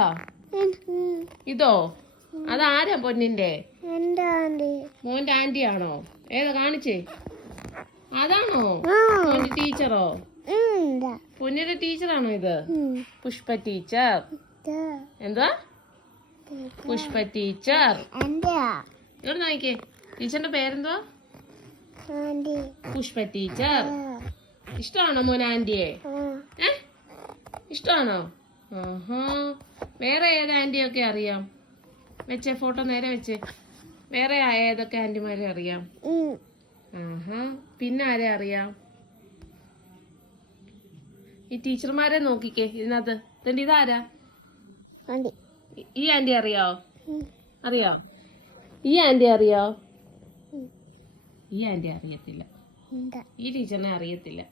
ഏതാ? ഇതോ? അതാരാ പൊന്നിന്റെ? മോന്റെ ആന്റി ആണോ? ഏതാ കാണിച്ചേ? അതാണോ മോന്റെ ടീച്ചറോ? പൊന്നിന്റെ ടീച്ചറാണോ ഇത്? പുഷ്പ ടീച്ചർ. എന്താ? പുഷ്പ ടീച്ചർ. ഇവിടെ നോക്കിക്കേ, ടീച്ചറിന്റെ പേരെന്തുവാ? പുഷ്പ ടീച്ചർ. ഇഷ്ടമാണോ മോൻ ആന്റിയെ? ഇഷ്ടമാണോ? വേറെ ഏത് ആന്റിയൊക്കെ അറിയാം? വെച്ചേ, ഫോട്ടോ നേരെ വെച്ചേ. വേറെ ഏതൊക്കെ ആന്റിമാരെ അറിയാം? പിന്നെ ആരെ അറിയാം? ഈ ടീച്ചർമാരെ നോക്കിക്കേ ഇതിനകത്ത്. ഇതിന്റെ ഇതാരാ? ഈ ആന്റി അറിയാവോ? അറിയോ? ഈ ആന്റി അറിയോ? ഈ ആന്റി അറിയത്തില്ല. ഈ ടീച്ചറിനെ അറിയത്തില്ല.